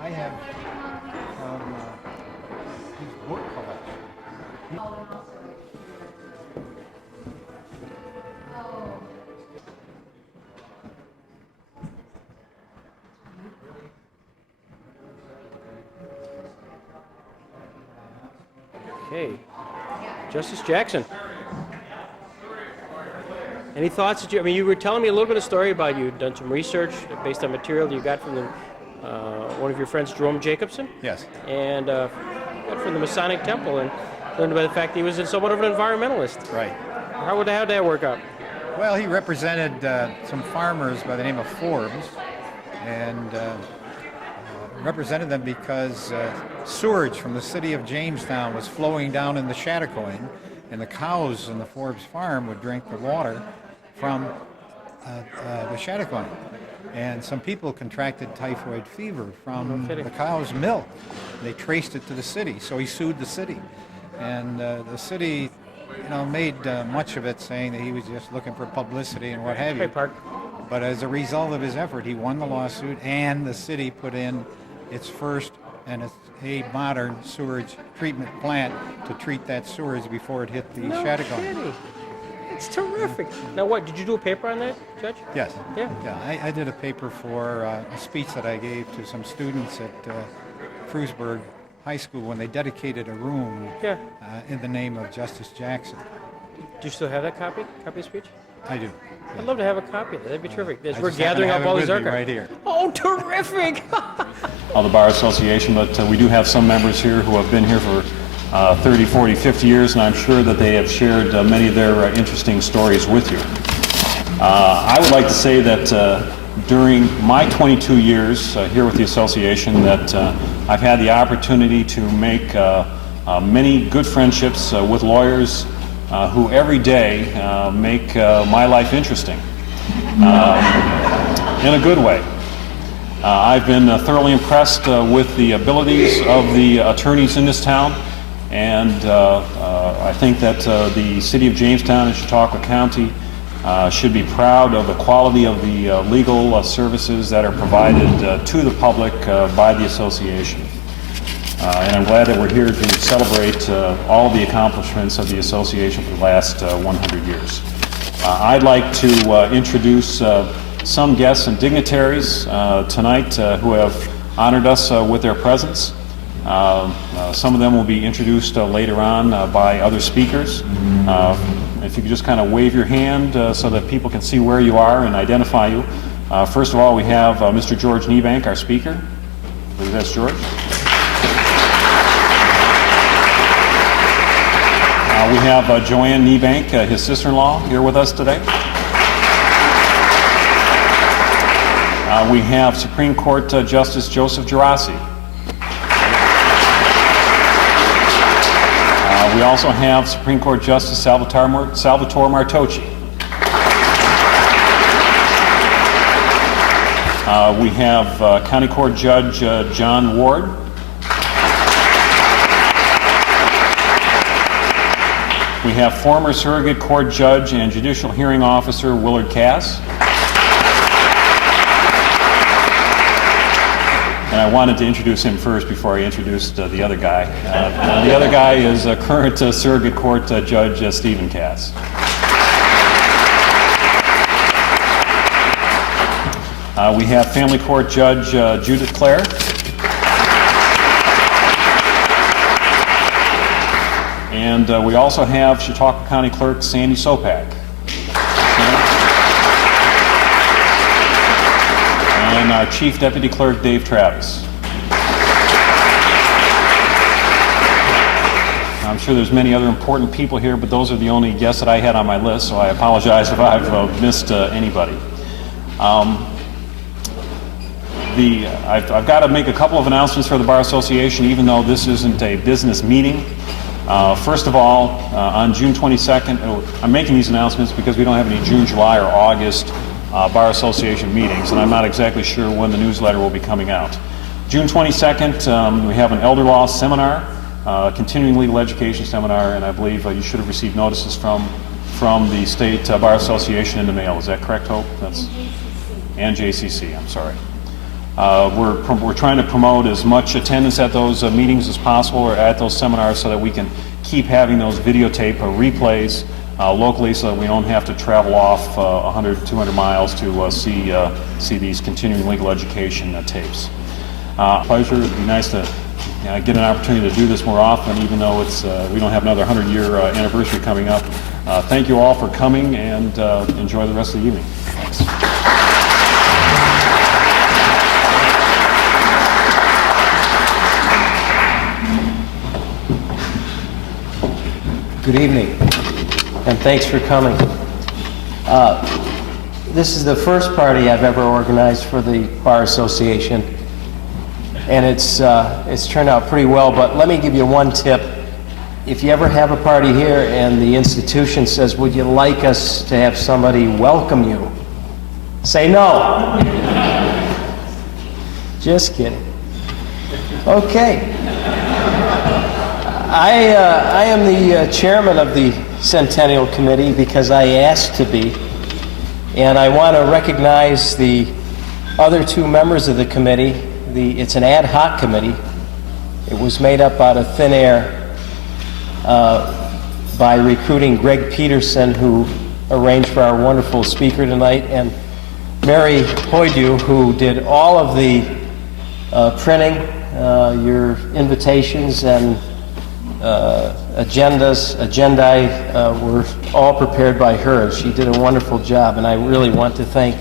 I have his book collection. Okay, Justice Jackson. Any thoughts that you were telling me a little bit of story about you'd done some research based on material you got from one of your friends, Jerome Jacobson? Yes. And from the Masonic Temple, and learned about the fact that he was somewhat of an environmentalist. Right. How'd that work out? Well, he represented some farmers by the name of Forbes, and represented them because sewage from the city of Jamestown was flowing down in the Chautauqua, and the cows in the Forbes farm would drink the water from the Chautauqua. And some people contracted typhoid fever from the cow's milk. They traced it to the city, so he sued the city. And the city, made much of it, saying that he was just looking for publicity and what have you. Hey, Park. But as a result of his effort, he won the lawsuit, and the city put in its first and a modern sewage treatment plant to treat that sewage before it hit the Chautauqua. Kidding. It's terrific. Now, what did you do a paper on that, Judge? Yes. Yeah. I did a paper for a speech that I gave to some students at Frewsburg High School when they dedicated a room in the name of Justice Jackson. Do you still have that copy of speech? I do. I'd love to have a copy of that. That'd be terrific. As I we're just happen to gathering have up it all with these me archives. right here. Oh, terrific! Of the Bar Association, but we do have some members here who have been here for 30, 40, 50 years, and I'm sure that they have shared many of their interesting stories with you. I would like to say that during my 22 years here with the association, that I've had the opportunity to make many good friendships with lawyers who every day make my life interesting in a good way. I've been thoroughly impressed with the abilities of the attorneys in this town, and I think that the City of Jamestown and Chautauqua County should be proud of the quality of the legal services that are provided to the public by the association. And I'm glad that we're here to celebrate all of the accomplishments of the association for the last 100 years. I'd like to introduce some guests and dignitaries tonight who have honored us with their presence. Some of them will be introduced later on by other speakers. If you could just kind of wave your hand so that people can see where you are and identify you. First of all, we have Mr. George Niebank, our speaker. I believe that's George. We have Joanne Niebank, his sister-in-law, here with us today. We have Supreme Court Justice Joseph Gerasi. We also have Supreme Court Justice Salvatore Martocci. We have County Court Judge John Ward. We have former Surrogate Court Judge and Judicial Hearing Officer Willard Cass. And I wanted to introduce him first before I introduced the other guy. The other guy is current Surrogate Court Judge Stephen Cass. We have Family Court Judge Judith Clare. And we also have Chautauqua County Clerk Sandy Sopak. And our Chief Deputy Clerk Dave Travis. I'm sure there's many other important people here, but those are the only guests that I had on my list, so I apologize if I've missed anybody. I've got to make a couple of announcements for the Bar Association, even though this isn't a business meeting. First of all, on June 22nd, I'm making these announcements because we don't have any June, July, or August Bar Association meetings, and I'm not exactly sure when the newsletter will be coming out. June 22nd, we have an elder law seminar, continuing legal education seminar, and I believe you should have received notices from the State Bar Association in the mail. Is that correct, Hope? And JCC, I'm sorry. We're trying to promote as much attendance at those meetings as possible or at those seminars so that we can keep having those videotape replays locally so that we don't have to travel off 100, 200 miles to see these continuing legal education tapes. Pleasure. It'd be nice to get an opportunity to do this more often, even though we don't have another 100-year anniversary coming up. Thank you all for coming, and enjoy the rest of the evening. Thanks. Good evening, and thanks for coming. This is the first party I've ever organized for the Bar Association, and it's turned out pretty well, but let me give you one tip. If you ever have a party here and the institution says, would you like us to have somebody welcome you? Say no. Just kidding. Okay. I am the chairman of the Centennial Committee because I asked to be, and I want to recognize the other two members of the committee. It's an ad hoc committee. It was made up out of thin air by recruiting Greg Peterson, who arranged for our wonderful speaker tonight, and Mary Hoydu, who did all of the printing, your invitations and agendae were all prepared by her. She did a wonderful job, and I really want to thank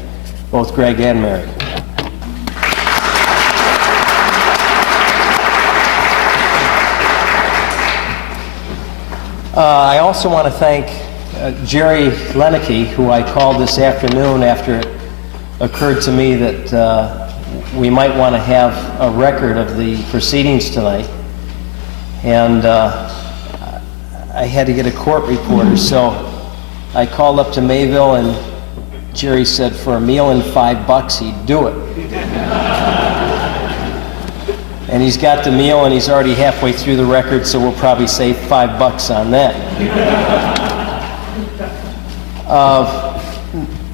both Greg and Mary. I also want to thank Jerry Leneke, who I called this afternoon after it occurred to me that we might want to have a record of the proceedings tonight. And I had to get a court reporter, so I called up to Mayville, and Jerry said for a meal and $5 he'd do it. And he's got the meal, and he's already halfway through the record, so we'll probably save $5 on that.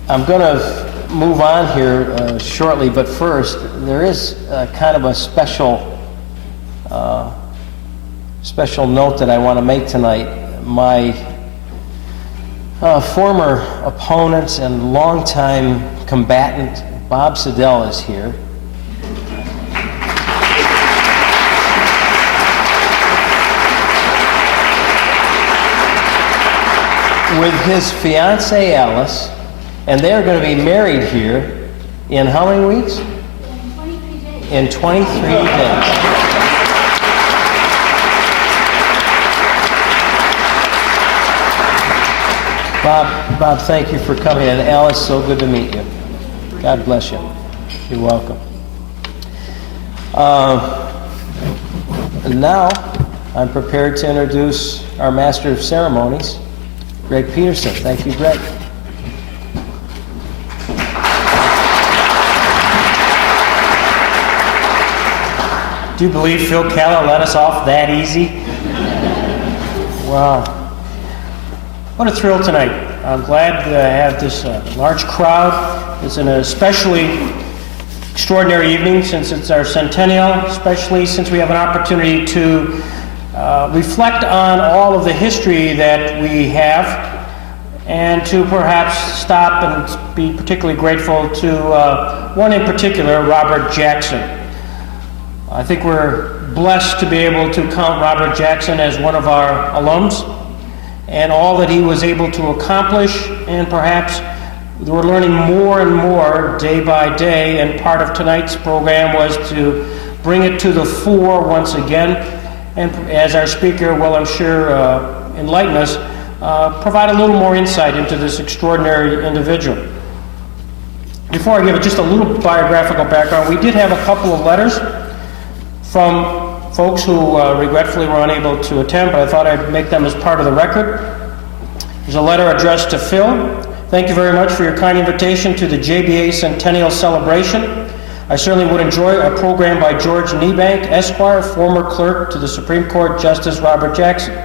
I'm going to move on here shortly, but first, there is kind of a special note that I want to make tonight. My former opponent and longtime combatant, Bob Siddell, is here. With his fiancée Alice, and they are going to be married here in how many weeks? In 23 days. In 23 days. Bob, thank you for coming, and Alice, so good to meet you. God bless you. You're welcome. And now, I'm prepared to introduce our Master of Ceremonies, Greg Peterson. Thank you, Greg. Do you believe Phil Keller let us off that easy? Wow. What a thrill tonight. I'm glad to have this large crowd. It's an especially extraordinary evening since it's our centennial, especially since we have an opportunity to reflect on all of the history that we have, and to perhaps stop and be particularly grateful to one in particular, Robert Jackson. I think we're blessed to be able to count Robert Jackson as one of our alums, and all that he was able to accomplish, and perhaps we're learning more and more day by day, and part of tonight's program was to bring it to the fore once again. And as our speaker will, I'm sure, enlighten us, provide a little more insight into this extraordinary individual. Before I give it just a little biographical background, we did have a couple of letters from folks who regretfully were unable to attend, but I thought I'd make them as part of the record. There's a letter addressed to Phil. Thank you very much for your kind invitation to the JBA Centennial Celebration. I certainly would enjoy a program by George Niebank, Esquire, former clerk to the Supreme Court Justice Robert Jackson.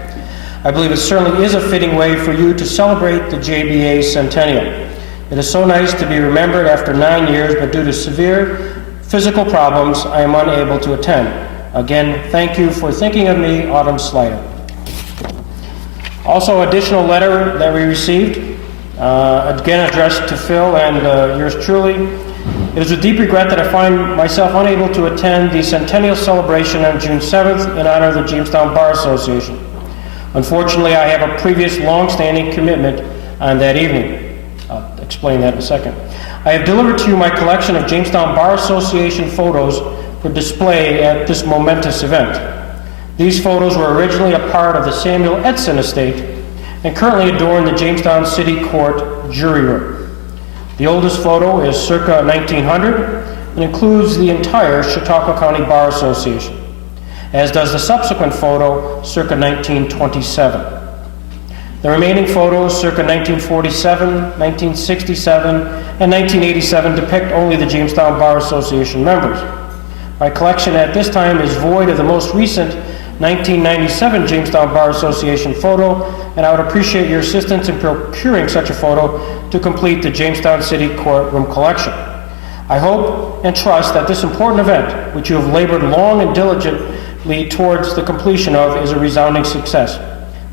I believe it certainly is a fitting way for you to celebrate the JBA Centennial. It is so nice to be remembered after 9 years, but due to severe physical problems, I am unable to attend. Again, thank you for thinking of me, Autumn Slider. Also, additional letter that we received, again addressed to Phil and yours truly. It is with deep regret that I find myself unable to attend the Centennial celebration on June 7th in honor of the Jamestown Bar Association. Unfortunately, I have a previous long-standing commitment on that evening. I'll explain that in a second. I have delivered to you my collection of Jamestown Bar Association photos for display at this momentous event. These photos were originally a part of the Samuel Edson estate and currently adorn the Jamestown City Court jury room. The oldest photo is circa 1900 and includes the entire Chautauqua County Bar Association, as does the subsequent photo circa 1927. The remaining photos circa 1947, 1967, and 1987 depict only the Jamestown Bar Association members. My collection at this time is void of the most recent 1997 Jamestown Bar Association photo, and I would appreciate your assistance in procuring such a photo to complete the Jamestown City Courtroom collection. I hope and trust that this important event, which you have labored long and diligently towards the completion of, is a resounding success.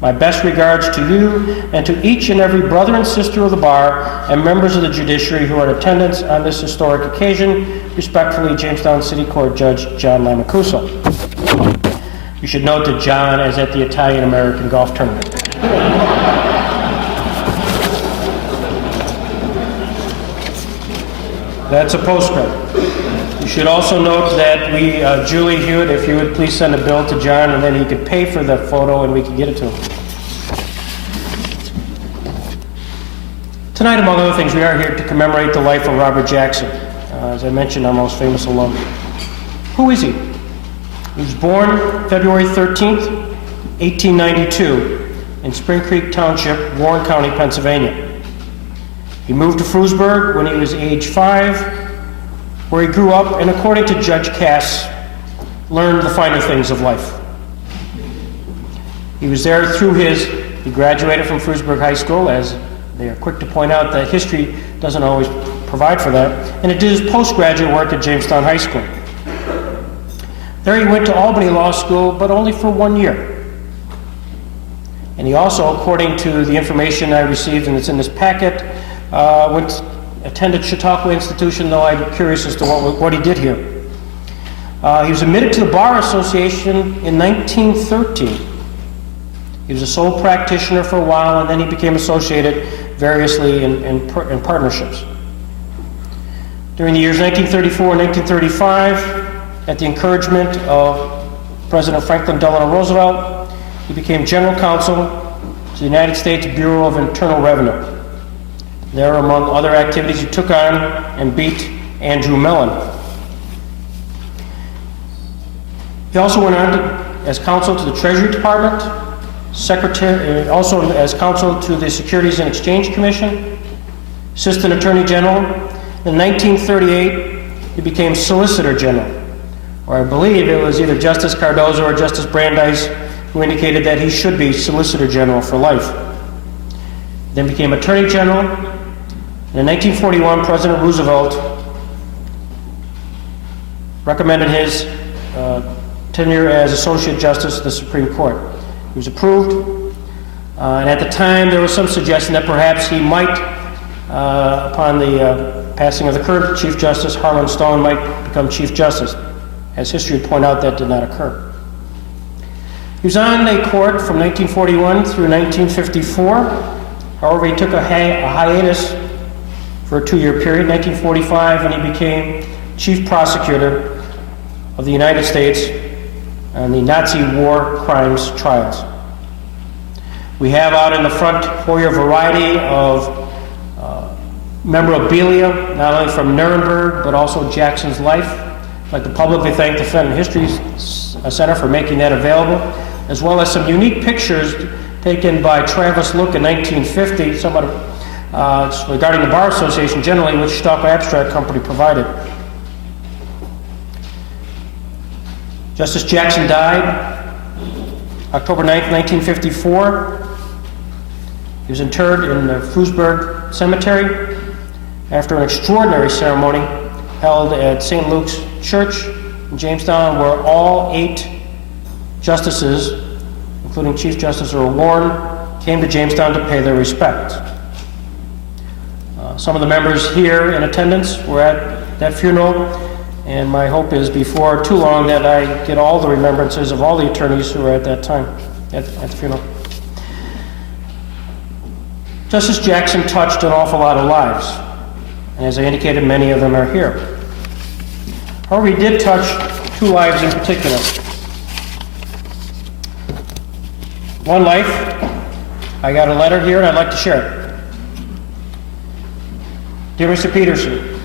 My best regards to you and to each and every brother and sister of the bar and members of the judiciary who are in attendance on this historic occasion. Respectfully, Jamestown City Court Judge John Lamacuso. You should note that John is at the Italian-American golf tournament. That's a postscript. You should also note that Julie Hewitt, if you would please send a bill to John, and then he could pay for the photo and we could get it to him. Tonight, among other things, we are here to commemorate the life of Robert Jackson. As I mentioned, our most famous alum. Who is he? He was born February 13th, 1892, in Spring Creek Township, Warren County, Pennsylvania. He moved to Frewsburg when he was age 5, where he grew up and, according to Judge Cass, learned the finer things of life. He was there he graduated from Frewsburg High School, as they are quick to point out that history doesn't always provide for that, and he did his postgraduate work at Jamestown High School. There he went to Albany Law School, but only for 1 year. And he also, according to the information I received, and it's in this packet, attended Chautauqua Institution, though I'm curious as to what he did here. He was admitted to the Bar Association in 1913. He was a sole practitioner for a while, and then he became associated variously in partnerships. During the years 1934 and 1935, at the encouragement of President Franklin Delano Roosevelt, he became general counsel to the United States Bureau of Internal Revenue. There, among other activities, he took on and beat Andrew Mellon. He also went on as counsel to the Treasury Department, also as counsel to the Securities and Exchange Commission, Assistant Attorney General. In 1938, he became Solicitor General, or I believe it was either Justice Cardozo or Justice Brandeis who indicated that he should be Solicitor General for life. Then became Attorney General. In 1941, President Roosevelt recommended his tenure as Associate Justice of the Supreme Court. He was approved, and at the time there was some suggestion that perhaps he might, upon the passing of the current Chief Justice, Harlan Stone, might become Chief Justice. As history would point out, that did not occur. He was on the court from 1941 through 1954. However, he took a hiatus for a 2-year period, 1945, when he became Chief Prosecutor of the United States on the Nazi war crimes trials. We have out in the front foyer a variety of memorabilia, not only from Nuremberg, but also Jackson's life. I'd like to publicly thank the Fenton History Center for making that available, as well as some unique pictures taken by Travis Look in 1950, somewhat regarding the Bar Association generally, which Chautauqua Abstract Company provided. Justice Jackson died October 9th, 1954. He was interred in the Frewsburg Cemetery after an extraordinary ceremony held at St. Luke's Church in Jamestown, where all 8 justices, including Chief Justice Earl Warren, came to Jamestown to pay their respects. Some of the members here in attendance were at that funeral, and my hope is before too long that I get all the remembrances of all the attorneys who were at that time, at the funeral. Justice Jackson touched an awful lot of lives, and as I indicated, many of them are here. However, he did touch 2 lives in particular. One life, I got a letter here and I'd like to share it. Dear Mr. Peterson,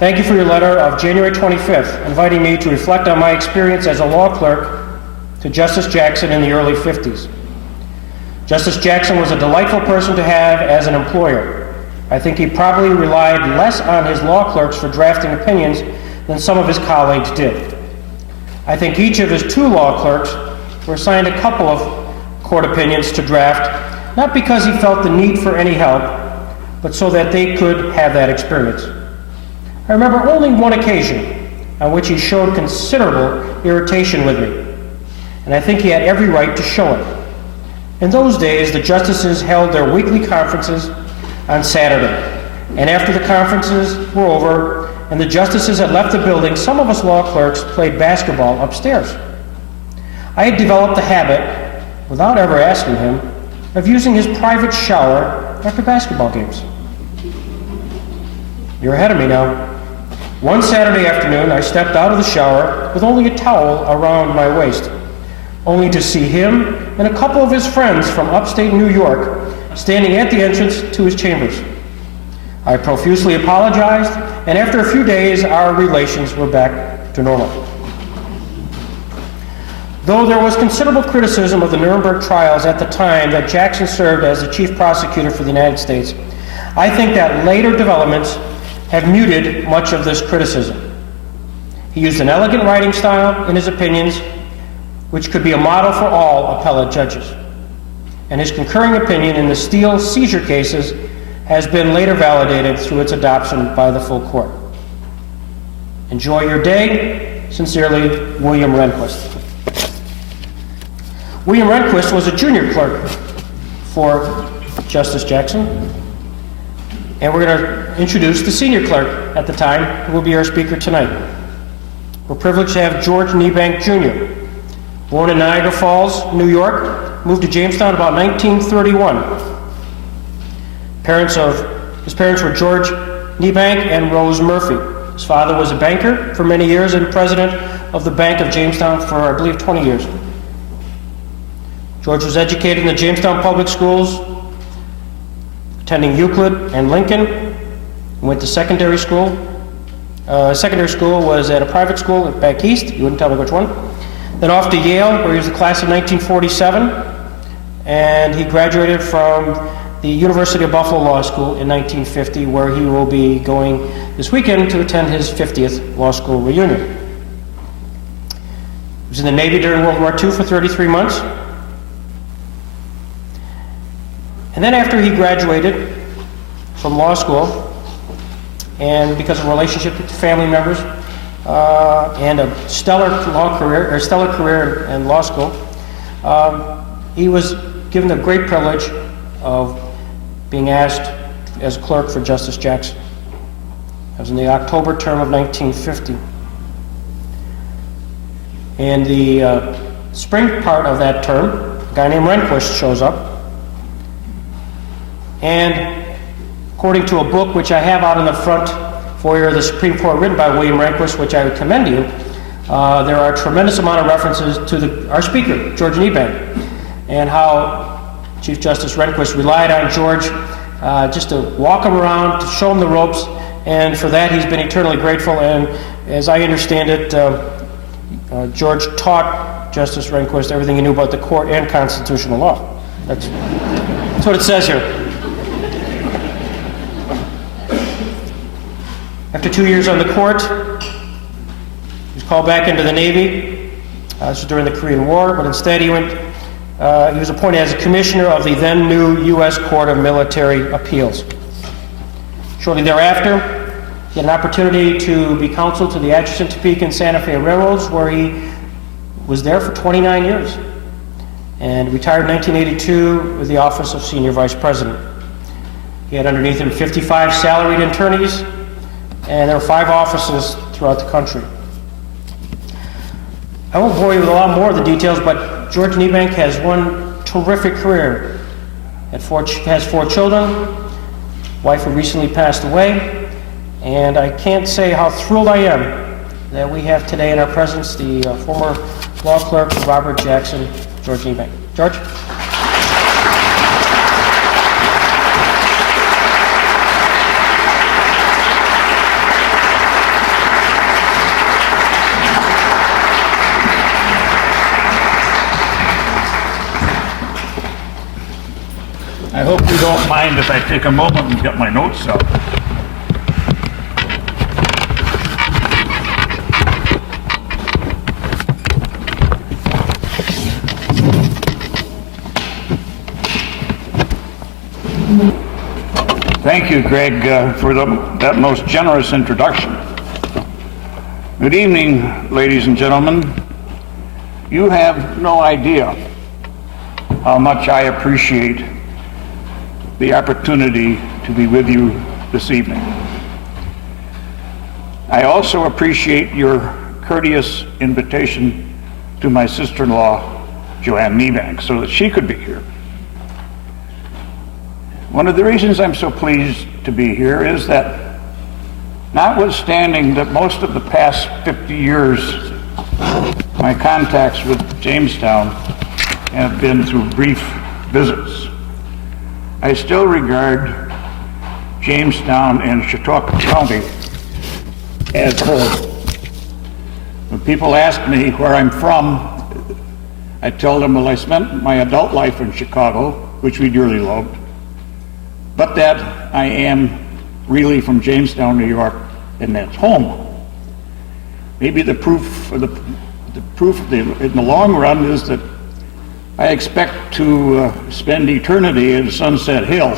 thank you for your letter of January 25th, inviting me to reflect on my experience as a law clerk to Justice Jackson in the early 50s. Justice Jackson was a delightful person to have as an employer. I think he probably relied less on his law clerks for drafting opinions than some of his colleagues did. I think each of his 2 law clerks were assigned a couple of court opinions to draft, not because he felt the need for any help, but so that they could have that experience. I remember only one occasion on which he showed considerable irritation with me, and I think he had every right to show it. In those days, the justices held their weekly conferences on Saturday, and after the conferences were over and the justices had left the building, some of us law clerks played basketball upstairs. I had developed the habit, without ever asking him, of using his private shower after basketball games. You're ahead of me now. One Saturday afternoon, I stepped out of the shower with only a towel around my waist, only to see him and a couple of his friends from upstate New York standing at the entrance to his chambers. I profusely apologized, and after a few days, our relations were back to normal. Though there was considerable criticism of the Nuremberg trials at the time that Jackson served as the chief prosecutor for the United States, I think that later developments have muted much of this criticism. He used an elegant writing style in his opinions, which could be a model for all appellate judges. And his concurring opinion in the Steele seizure cases has been later validated through its adoption by the full court. Enjoy your day. Sincerely, William Rehnquist. William Rehnquist was a junior clerk for Justice Jackson, and we're going to introduce the senior clerk at the time, who will be our speaker tonight. We're privileged to have George Niebank Jr., born in Niagara Falls, New York, moved to Jamestown about 1931. His parents were George Niebank and Rose Murphy. His father was a banker for many years and president of the Bank of Jamestown for, I believe, 20 years. George was educated in the Jamestown public schools, attending Euclid and Lincoln, and went to secondary school. Secondary school was at a private school back east. You wouldn't tell me which one. Then off to Yale, where he was the class of 1947, and he graduated from the University of Buffalo Law School in 1950, where he will be going this weekend to attend his 50th law school reunion. He was in the Navy during World War II for 33 months. And then after he graduated from law school, and because of relationship with family members, and a stellar career in law school, he was given the great privilege of being asked as clerk for Justice Jackson. That was in the October term of 1950. In the spring part of that term, a guy named Rehnquist shows up, and according to a book which I have out in the front foyer of the Supreme Court written by William Rehnquist, which I would commend to you, there are a tremendous amount of references to our speaker, George Niebank, and how Chief Justice Rehnquist relied on George just to walk him around, to show him the ropes, and for that he's been eternally grateful. And as I understand it, George taught Justice Rehnquist everything he knew about the court and constitutional law. That's what it says here. After 2 years on the court, he was called back into the Navy. This was during the Korean War, but instead he was appointed as a commissioner of the then new U.S. Court of Military Appeals. Shortly thereafter, He had an opportunity to be counsel to the Atchison, Topeka, and Santa Fe Railroads, where he was there for 29 years, and retired in 1982 with the office of Senior Vice President. He had underneath him 55 salaried attorneys, and there were 5 offices throughout the country. I won't bore you with a lot more of the details, but George Niebank has one terrific career. Has 4 children, wife who recently passed away, and I can't say how thrilled I am that we have today in our presence the former law clerk of Robert Jackson, George Niebank. George? I hope you don't mind if I take a moment and get my notes out. Thank you, Greg, for that most generous introduction. Good evening, ladies and gentlemen. You have no idea how much I appreciate the opportunity to be with you this evening. I also appreciate your courteous invitation to my sister-in-law, Joanne Niebank, so that she could be here. One of the reasons I'm so pleased to be here is that, notwithstanding that most of the past 50 years, my contacts with Jamestown have been through brief visits, I still regard Jamestown and Chautauqua County as home. When people ask me where I'm from, I tell them, well, I spent my adult life in Chicago, which we dearly loved, but that I am really from Jamestown, New York, and that's home. Maybe the proof in the long run is that I expect to spend eternity in Sunset Hill,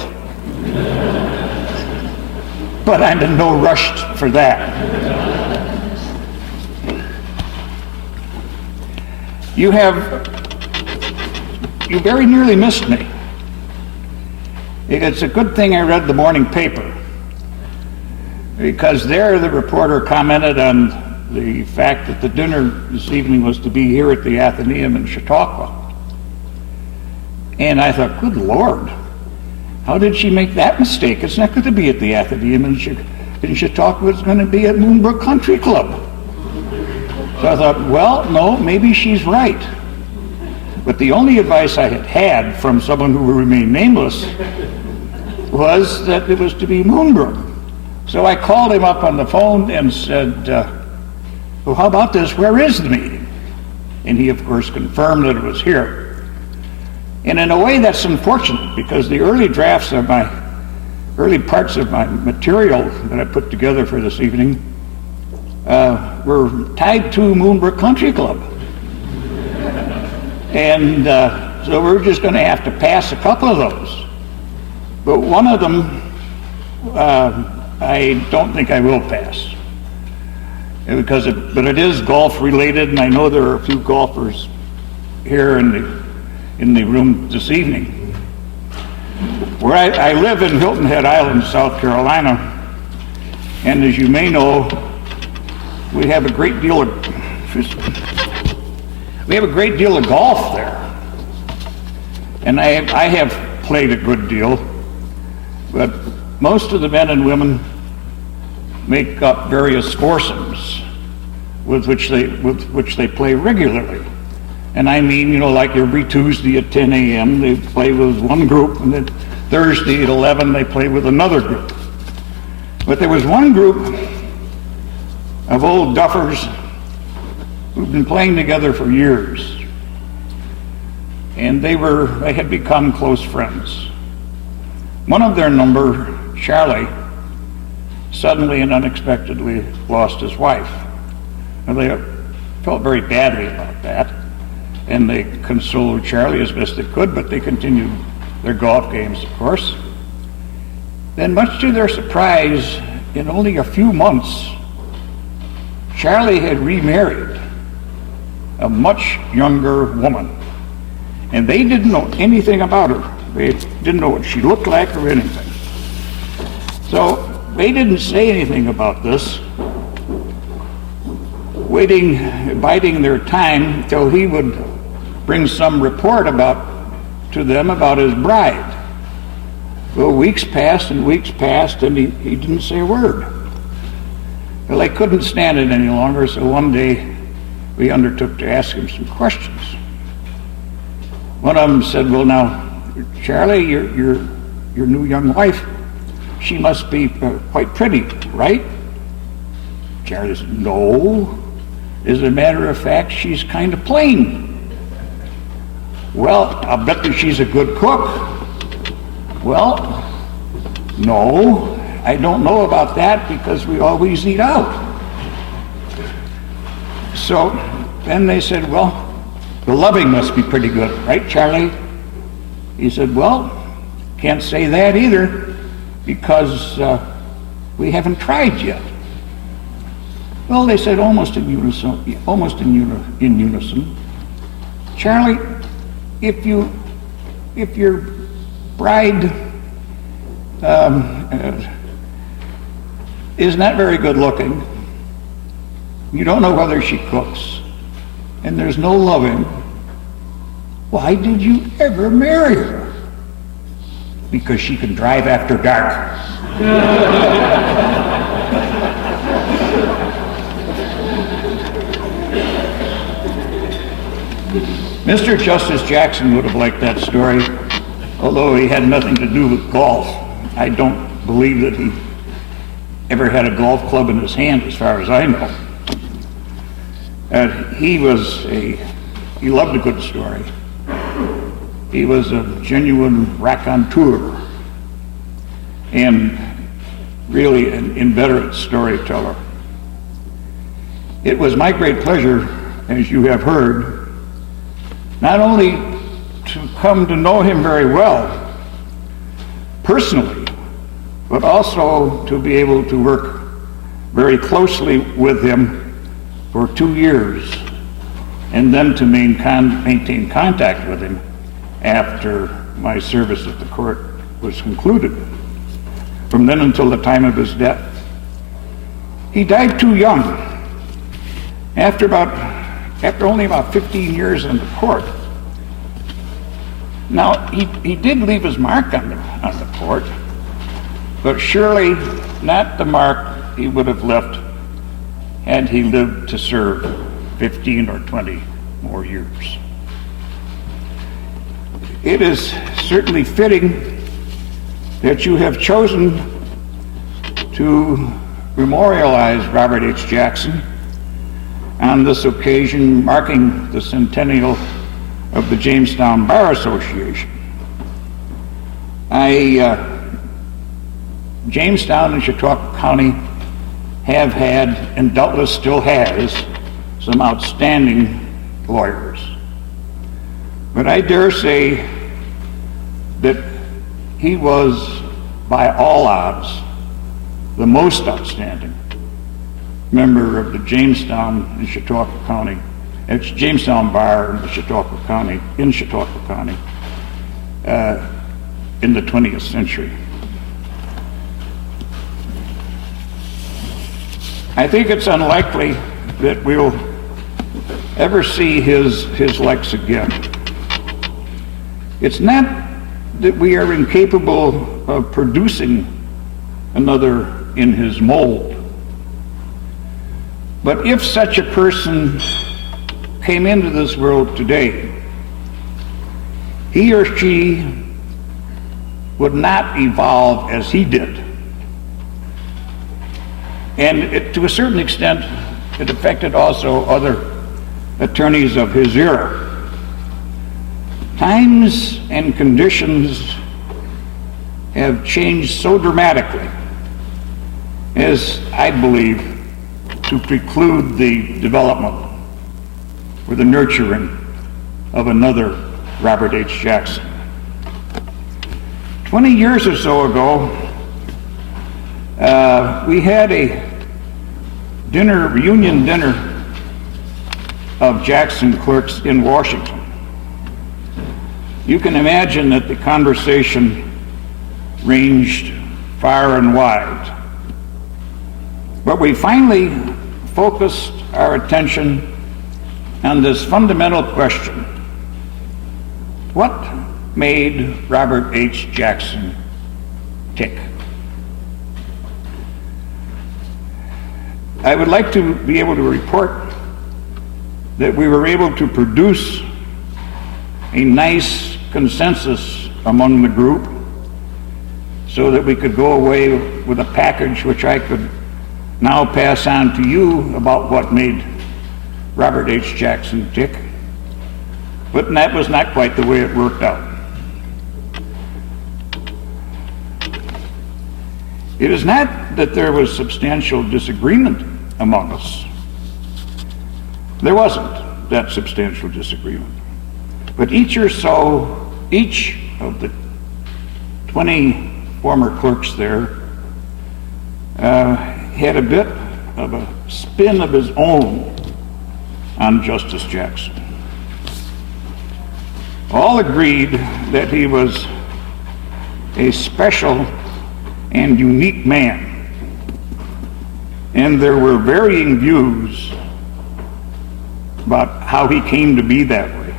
but I'm in no rush for that. You very nearly missed me. It's a good thing I read the morning paper, because there the reporter commented on the fact that the dinner this evening was to be here at the Athenaeum in Chautauqua. And I thought, good Lord, how did she make that mistake? It's not going to be at the Athenaeum in Chautauqua, it's going to be at Moonbrook Country Club. So I thought, well, no, maybe she's right. But the only advice I had from someone who will remain nameless was that it was to be Moonbrook. So I called him up on the phone and said, well, how about this? Where is the meeting? And he, of course, confirmed that it was here. And in a way, that's unfortunate, because the early parts of my material that I put together for this evening were tied to Moonbrook Country Club. And so we're just going to have to pass a couple of those. But one of them, I don't think I will pass. But it is golf related, and I know there are a few golfers here in the room this evening. Where I live in Hilton Head Island, South Carolina, and as you may know, we have a great deal of golf there. And I have played a good deal, but most of the men and women make up various foursomes with which they play regularly. And I mean, like every Tuesday at 10 a.m. they play with one group, and then Thursday at 11 they play with another group. But there was one group of old duffers who've been playing together for years, and they had become close friends. One of their number, Charlie, suddenly and unexpectedly lost his wife. And they felt very badly about that, and they consoled Charlie as best they could, but they continued their golf games, of course. Then, much to their surprise, in only a few months, Charlie had remarried a much younger woman. And they didn't know anything about her. They didn't know what she looked like or anything. So they didn't say anything about this, biding their time till he would bring some report to them about his bride. Well, weeks passed and he didn't say a word. Well, they couldn't stand it any longer, so one day we undertook to ask him some questions. One of them said, well, now, Charlie, your new young wife, she must be quite pretty, right? Charlie said, no. As a matter of fact, she's kind of plain. Well, I'll bet that she's a good cook. Well, no, I don't know about that because we always eat out. So then they said, well, the loving must be pretty good, right, Charlie? He said, well, can't say that either because we haven't tried yet. Well, they said almost in unison, Charlie, if your bride is not very good looking, you don't know whether she cooks, and there's no loving, why did you ever marry her? Because she can drive after dark. Mr. Justice Jackson would have liked that story, although he had nothing to do with golf. I don't believe that he ever had a golf club in his hand, as far as I know. He loved a good story. He was a genuine raconteur and really an inveterate storyteller. It was my great pleasure, as you have heard, not only to come to know him very well personally, but also to be able to work very closely with him for 2 years and then to maintain contact with him after my service at the court was concluded. From then until the time of his death. He died too young, after only about 15 years in the court. Now, he did leave his mark on the court, but surely not the mark he would have left had he lived to serve 15 or 20 more years. It is certainly fitting that you have chosen to memorialize Robert H. Jackson on this occasion marking the centennial of the Jamestown Bar Association. Jamestown and Chautauqua County have had, and doubtless still has, some outstanding lawyers. But I dare say that he was, by all odds, the most outstanding member of the Jamestown and Chautauqua County, Jamestown Bar in Chautauqua County, in the 20th century. I think it's unlikely that we'll ever see his likes again. It's not that we are incapable of producing another in his mold. But if such a person came into this world today, he or she would not evolve as he did. And to a certain extent, it affected also other attorneys of his era. Times and conditions have changed so dramatically as, I believe, to preclude the development or the nurturing of another Robert H. Jackson. 20 years or so ago, we had a reunion dinner of Jackson clerks in Washington. You can imagine that the conversation ranged far and wide. But we finally focused our attention on this fundamental question: what made Robert H. Jackson tick? I would like to be able to report that we were able to produce a nice consensus among the group so that we could go away with a package which I could now pass on to you about what made Robert H. Jackson tick. But that was not quite the way it worked out. It is not that there was substantial disagreement among us. There wasn't that substantial disagreement. But each of the 20 former clerks there had a bit of a spin of his own on Justice Jackson. All agreed that he was a special and unique man, and there were varying views about how he came to be that way.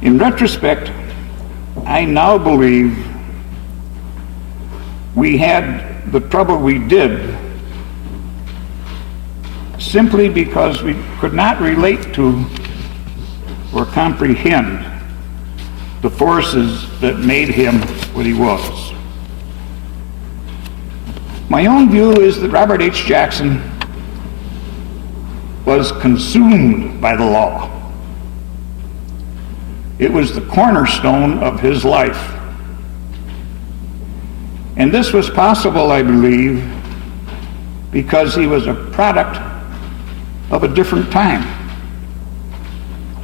In retrospect, I now believe we had the trouble we did simply because we could not relate to or comprehend the forces that made him what he was. My own view is that Robert H. Jackson was consumed by the law. It was the cornerstone of his life. And this was possible, I believe, because he was a product of a different time,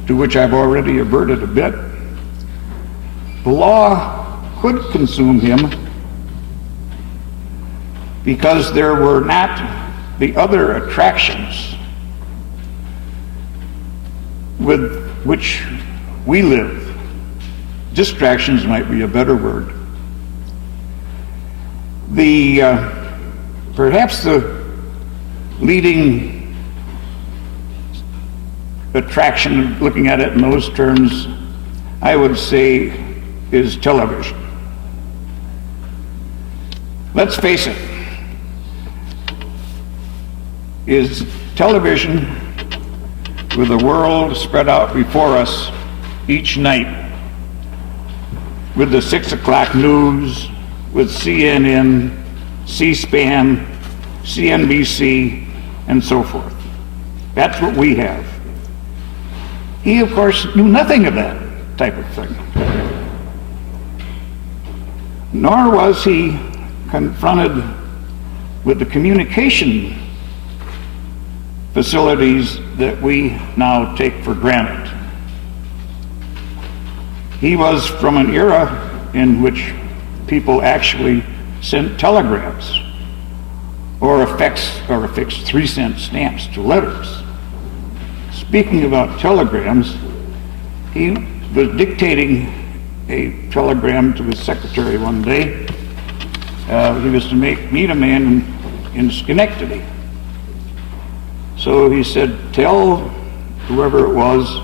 to which I've already adverted a bit. The law could consume him because there were not the other attractions with which we live. Distractions might be a better word. Perhaps the leading attraction, looking at it in those terms, I would say, is television. Let's face it, is television, with the world spread out before us each night, with the 6 o'clock news, with CNN, C-SPAN, CNBC, and so forth. That's what we have. He, of course, knew nothing of that type of thing. Nor was he confronted with the communication facilities that we now take for granted. He was from an era in which people actually sent telegrams or affixed 3-cent stamps to letters. Speaking about telegrams, he was dictating a telegram to his secretary one day. He was to meet a man in Schenectady. So he said, tell whoever it was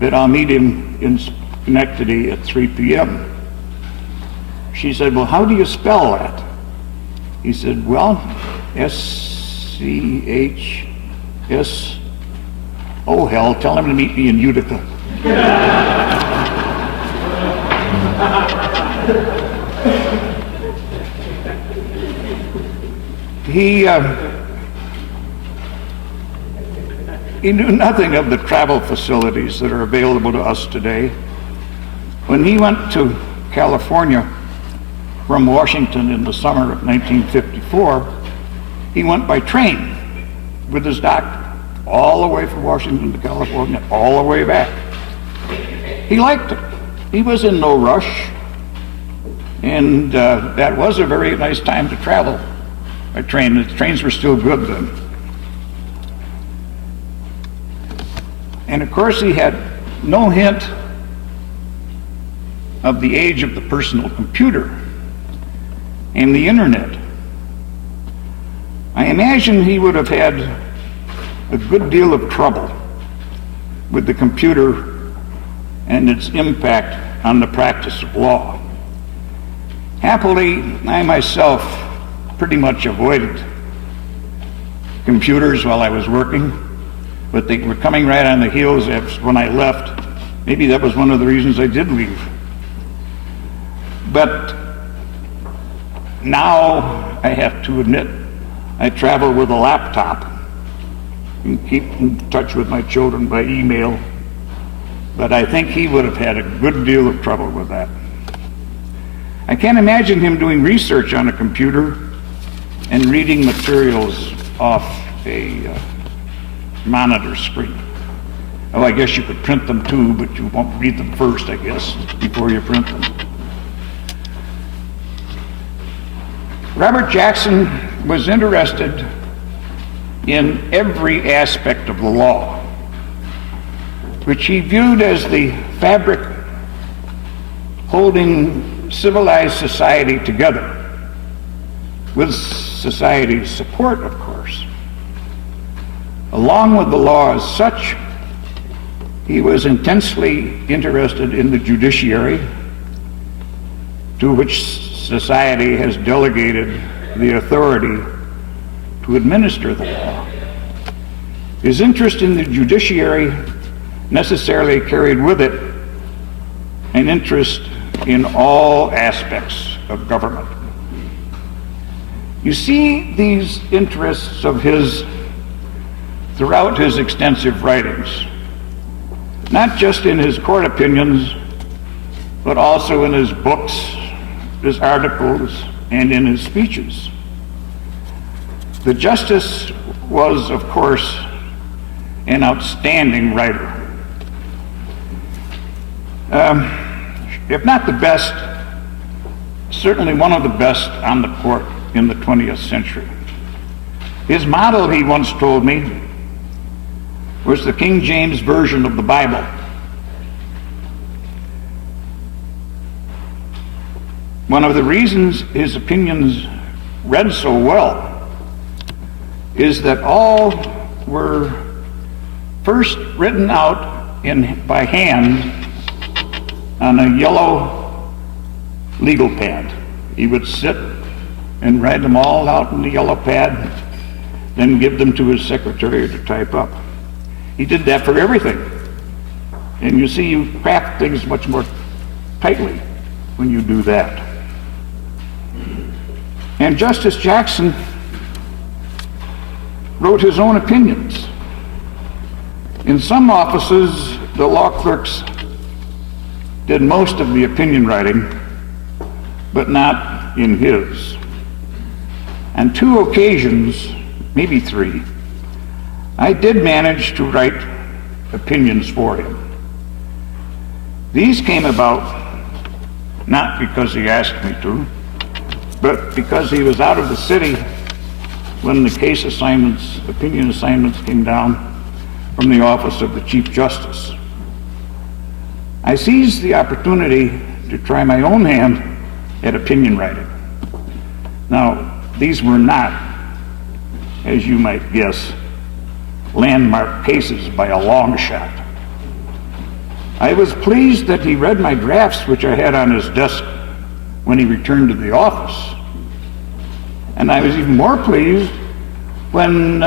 that I'll meet him in Schenectady at 3 p.m. She said, well, how do you spell that? He said, well, S-C-H-S, oh hell, tell him to meet me in Utica. He knew nothing of the travel facilities that are available to us today. When he went to California from Washington in the summer of 1954, he went by train with his doctor all the way from Washington to California, all the way back. He liked it. He was in no rush. And that was a very nice time to travel by train. The trains were still good then. And of course, he had no hint of the age of the personal computer and the internet. I imagine he would have had a good deal of trouble with the computer and its impact on the practice of law. Happily, I myself pretty much avoided computers while I was working, but they were coming right on the heels when I left. Maybe that was one of the reasons I did leave. But now I have to admit, I travel with a laptop and keep in touch with my children by email, but I think he would have had a good deal of trouble with that. I can't imagine him doing research on a computer and reading materials off a monitor screen. Oh, I guess you could print them too, but you won't read them first, I guess, before you print them. Robert Jackson was interested in every aspect of the law, which he viewed as the fabric holding civilized society together, with society's support, of course. Along with the law as such, he was intensely interested in the judiciary, to which society has delegated the authority to administer the law. His interest in the judiciary necessarily carried with it an interest in all aspects of government. You see these interests of his throughout his extensive writings, not just in his court opinions, but also in his books, his articles, and in his speeches. The Justice was, of course, an outstanding writer. If not the best, certainly one of the best on the court in the 20th century. His model, he once told me, was the King James Version of the Bible. One of the reasons his opinions read so well is that all were first written out by hand on a yellow legal pad. He would sit and write them all out in the yellow pad, then give them to his secretary to type up. He did that for everything. And you see, you craft things much more tightly when you do that. And Justice Jackson wrote his own opinions. In some offices, the law clerks did most of the opinion writing, but not in his. On 2 occasions, maybe 3, I did manage to write opinions for him. These came about not because he asked me to, but because he was out of the city when the case assignments, opinion assignments came down from the office of the Chief Justice. I seized the opportunity to try my own hand at opinion writing. Now, these were not, as you might guess, landmark cases by a long shot. I was pleased that he read my drafts, which I had on his desk when he returned to the office. And I was even more pleased when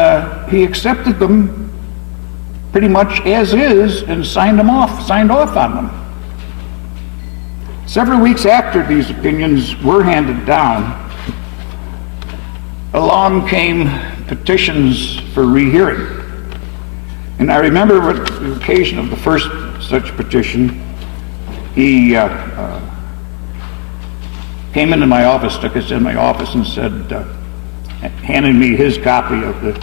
he accepted them pretty much as is and signed off on them. Several weeks after these opinions were handed down, along came petitions for rehearing. And I remember what the occasion of the first such petition, he came into my office, took us in my office and said, handed me his copy of the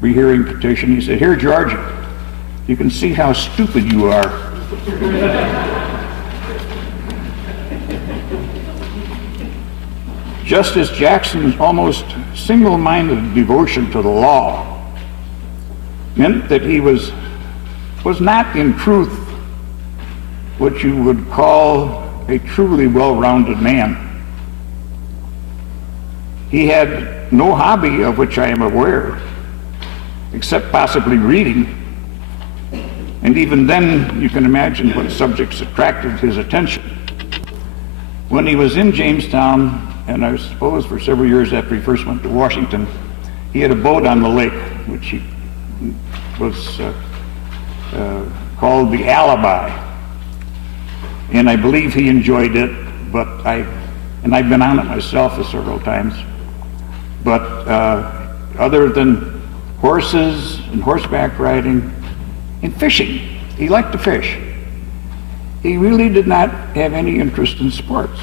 rehearing petition. He said, "Here, George, you can see how stupid you are." Justice Jackson's almost single-minded devotion to the law meant that he was not in truth what you would call a truly well-rounded man. He had no hobby of which I am aware, except possibly reading. And even then, you can imagine what subjects attracted his attention. When he was in Jamestown, and I suppose for several years after he first went to Washington, he had a boat on the lake, which he was called the Alibi. And I believe he enjoyed it, but I've been on it myself several times. But other than horses and horseback riding and fishing, he liked to fish. He really did not have any interest in sports.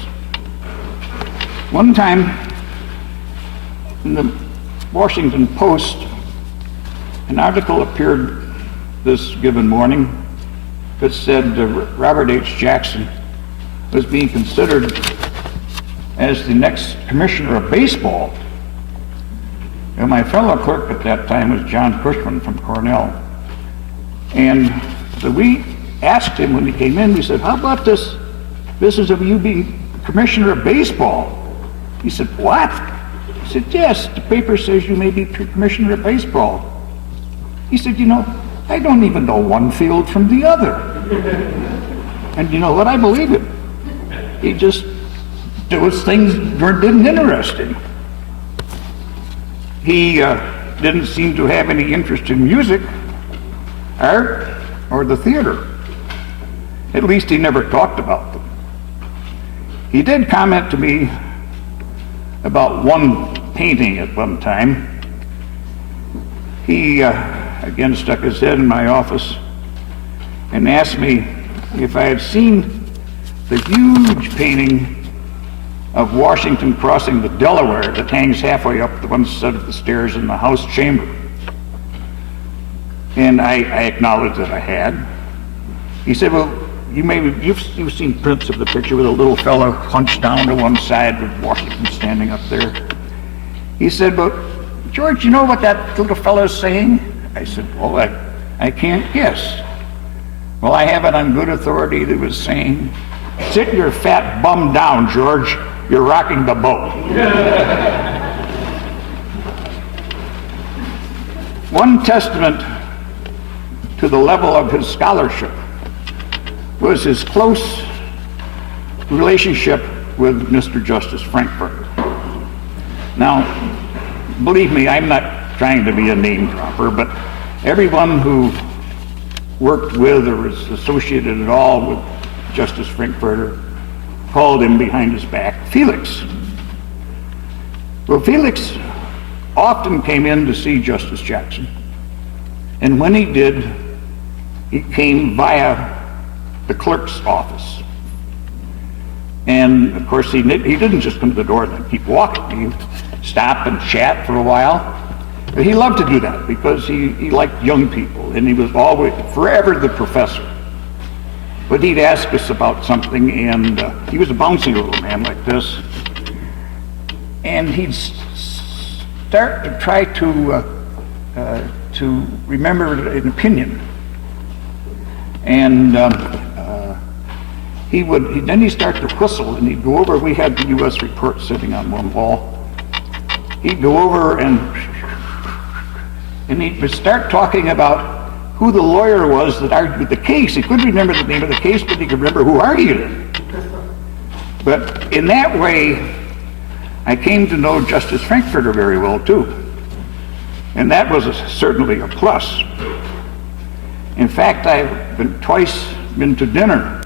One time in the Washington Post, an article appeared this given morning that said Robert H. Jackson was being considered as the next commissioner of baseball. And my fellow clerk at that time was John Cushman from Cornell. And so we asked him when he came in, we said, how about this business of you being commissioner of baseball? He said, what? He said, yes, the paper says you may be commissioner of baseball. He said, you know, I don't even know one field from the other. And you know what? I believe it. He just, those things didn't interest him. He didn't seem to have any interest in music, art, or the theater. At least he never talked about them. He did comment to me about one painting at one time. He again stuck his head in my office and asked me if I had seen the huge painting of Washington crossing the Delaware that hangs halfway up the one set of the stairs in the House chamber. And I acknowledged that I had. He said, well, you've seen prints of the picture with a little fellow hunched down to one side with Washington standing up there. He said, but George, you know what that little fellow's saying? I said, well, I can't guess. Well, I have it on good authority that was saying, sit your fat bum down, George. You're rocking the boat. One testament to the level of his scholarship was his close relationship with Mr. Justice Frankfurter. Now, believe me, I'm not trying to be a name dropper, but everyone who worked with or was associated at all with Justice Frankfurter called him behind his back Felix. Well, Felix often came in to see Justice Jackson, and when he did, he came via the clerk's office. And of course, he didn't just come to the door and then keep walking. He'd stop and chat for a while. But he loved to do that because he liked young people, and he was always, forever the professor. But he'd ask us about something, and he was a bouncy little man like this. And he'd start to try to remember an opinion. And then he'd start to whistle, and he'd go over. We had the U.S. report sitting on one wall. He'd go over and he'd start talking about who the lawyer was that argued the case. He couldn't remember the name of the case, but he could remember who argued it. But in that way, I came to know Justice Frankfurter very well too, and that was certainly a plus. In fact, I've twice been to dinner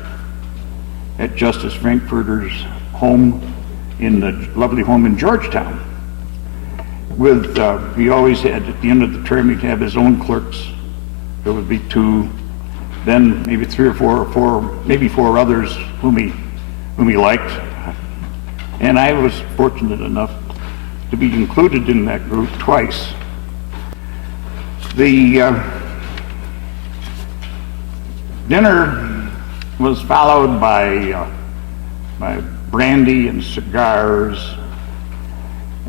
at Justice Frankfurter's home, in the lovely home in Georgetown. He always had, at the end of the term, he'd have his own clerks. There would be two, then maybe three or four, maybe four others whom he liked. And I was fortunate enough to be included in that group twice. The dinner was followed by brandy and cigars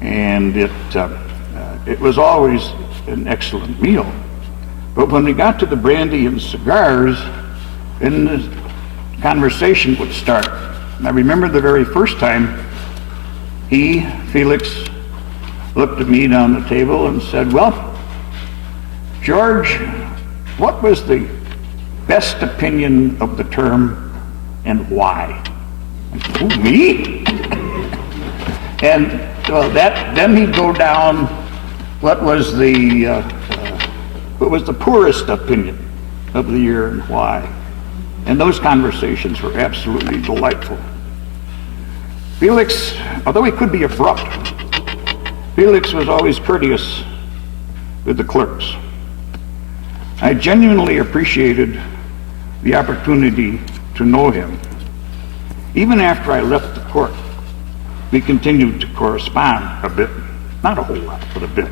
and it was always an excellent meal. But when we got to the brandy and cigars, then the conversation would start. And I remember the very first time Felix, looked at me down the table and said, "Well, George, what was the best opinion of the term and why?" I said, "Who, me?" And well, then he'd go down, what was the poorest opinion of the year and why? And those conversations were absolutely delightful. Felix, although he could be abrupt, Felix was always courteous with the clerks. I genuinely appreciated the opportunity to know him. Even after I left the court, we continued to correspond a bit, not a whole lot, but a bit.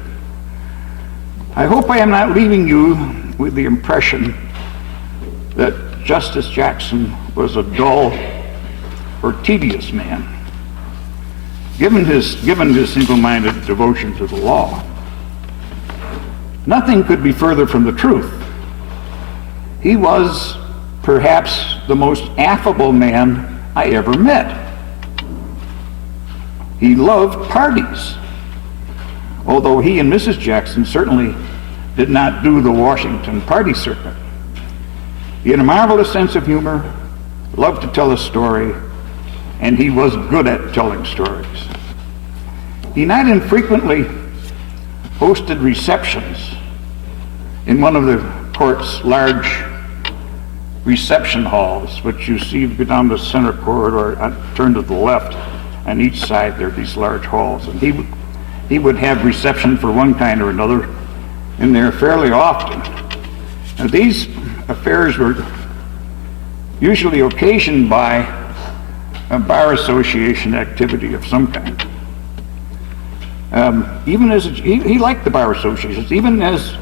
I hope I am not leaving you with the impression that Justice Jackson was a dull or tedious man. Given his single-minded devotion to the law, nothing could be further from the truth. He was perhaps the most affable man I ever met. He loved parties, although he and Mrs. Jackson certainly did not do the Washington party circuit. He had a marvelous sense of humor, loved to tell a story, and he was good at telling stories. He not infrequently hosted receptions in one of the court's large reception halls, which you see go down the center corridor, turn to the left. On each side there are these large halls, and he would have reception for one kind or another in there fairly often. Now, these affairs were usually occasioned by a bar association activity of some kind. He liked the bar associations. Even as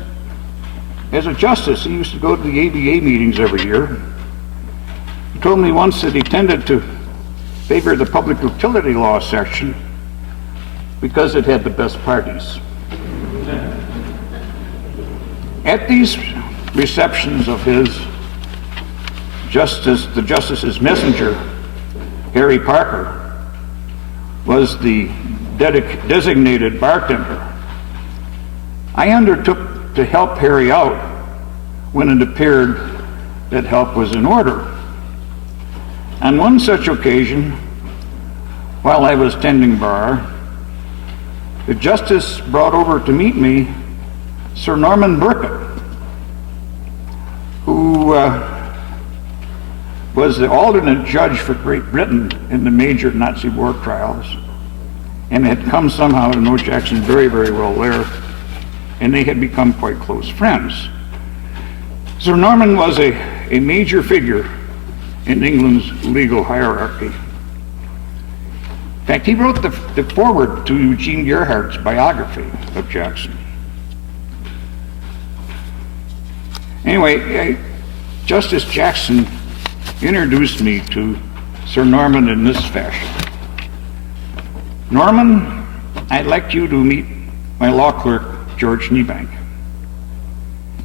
a justice, he used to go to the ABA meetings every year. He told me once that he tended to favor the public utility law section because it had the best parties. At these receptions of his, the justice's messenger, Harry Parker, was the designated bartender. I undertook to help Harry out when it appeared that help was in order. On one such occasion, while I was tending bar, the justice brought over to meet me Sir Norman Burkitt, who was the alternate judge for Great Britain in the major Nazi war trials, and had come somehow to know Jackson very, very well there, and they had become quite close friends. Sir Norman was a major figure in England's legal hierarchy. In fact, he wrote the foreword to Eugene Gerhardt's biography of Jackson. Anyway, Justice Jackson introduced me to Sir Norman in this fashion. "Norman, I'd like you to meet my law clerk, George Niebank.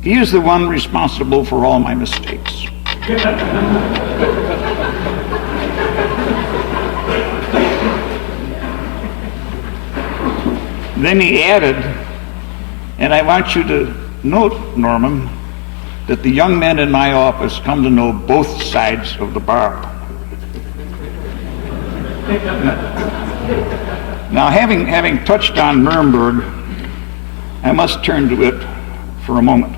He is the one responsible for all my mistakes." Then he added, "And I want you to note, Norman, that the young men in my office come to know both sides of the bar." Now, having touched on Nuremberg, I must turn to it for a moment.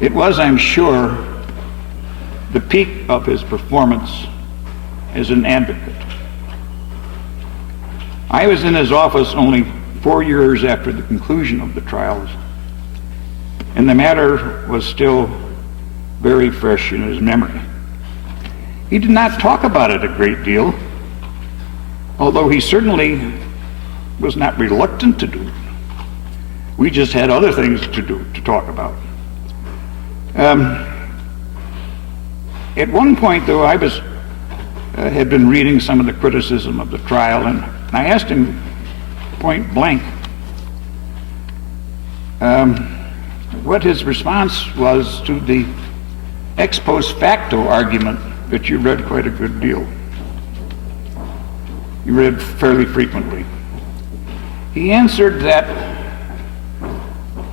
It was, I'm sure, the peak of his performance as an advocate. I was in his office only 4 years after the conclusion of the trials, and the matter was still very fresh in his memory. He did not talk about it a great deal, although he certainly was not reluctant to do it. We just had other things to talk about. At one point, though, I had been reading some of the criticism of the trial, and I asked him point blank. What his response was to the ex post facto argument that you read quite a good deal. You read fairly frequently. He answered that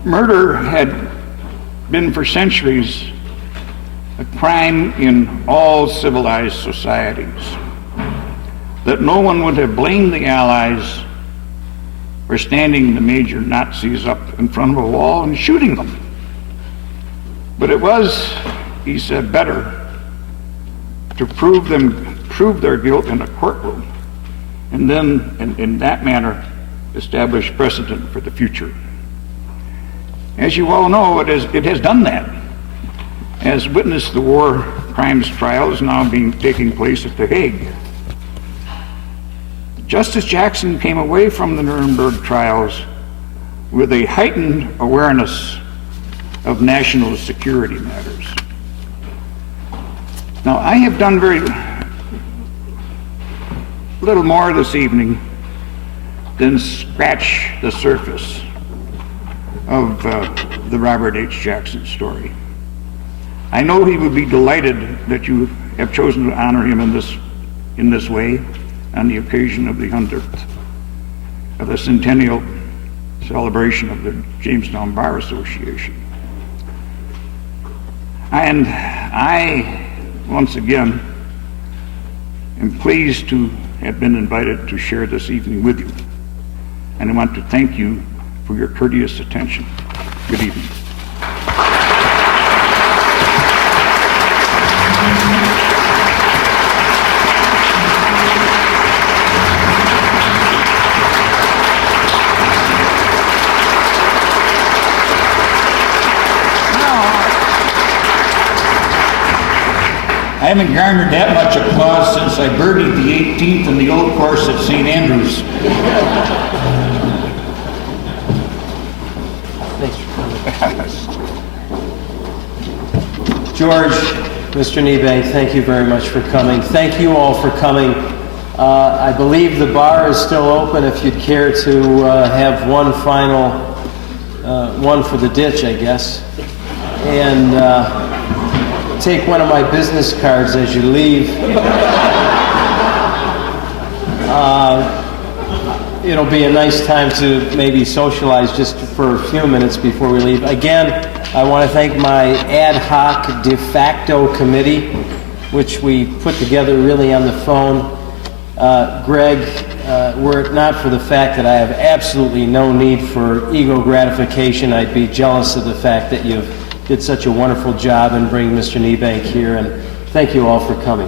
murder had been for centuries a crime in all civilized societies, that no one would have blamed the Allies for standing the major Nazis up in front of a wall and shooting them. But it was, he said, better to prove their guilt in a courtroom, and then in that manner establish precedent for the future. As you all know, it has done that. As witness, the war crimes trial is now taking place at The Hague. Justice Jackson came away from the Nuremberg trials with a heightened awareness of national security matters. Now, I have done very little more this evening than scratch the surface of the Robert H. Jackson story. I know he would be delighted that you have chosen to honor him in this way on the occasion of the 100th of the Centennial celebration of the Jamestown Bar Association. And I, once again, am pleased to have been invited to share this evening with you. And I want to thank you for your courteous attention. Good evening. I haven't garnered that much applause since I birdied the 18th in the old course at St. Andrews. George, Mr. Niebank, thank you very much for coming. Thank you all for coming. I believe the bar is still open if you'd care to have one final, one for the ditch, I guess. And take one of my business cards as you leave. It'll be a nice time to maybe socialize just for a few minutes before we leave. Again, I want to thank my ad hoc de facto committee, which we put together really on the phone. Greg, were it not for the fact that I have absolutely no need for ego gratification, I'd be jealous of the fact that you did such a wonderful job in bringing Mr. Niebank here, and thank you all for coming.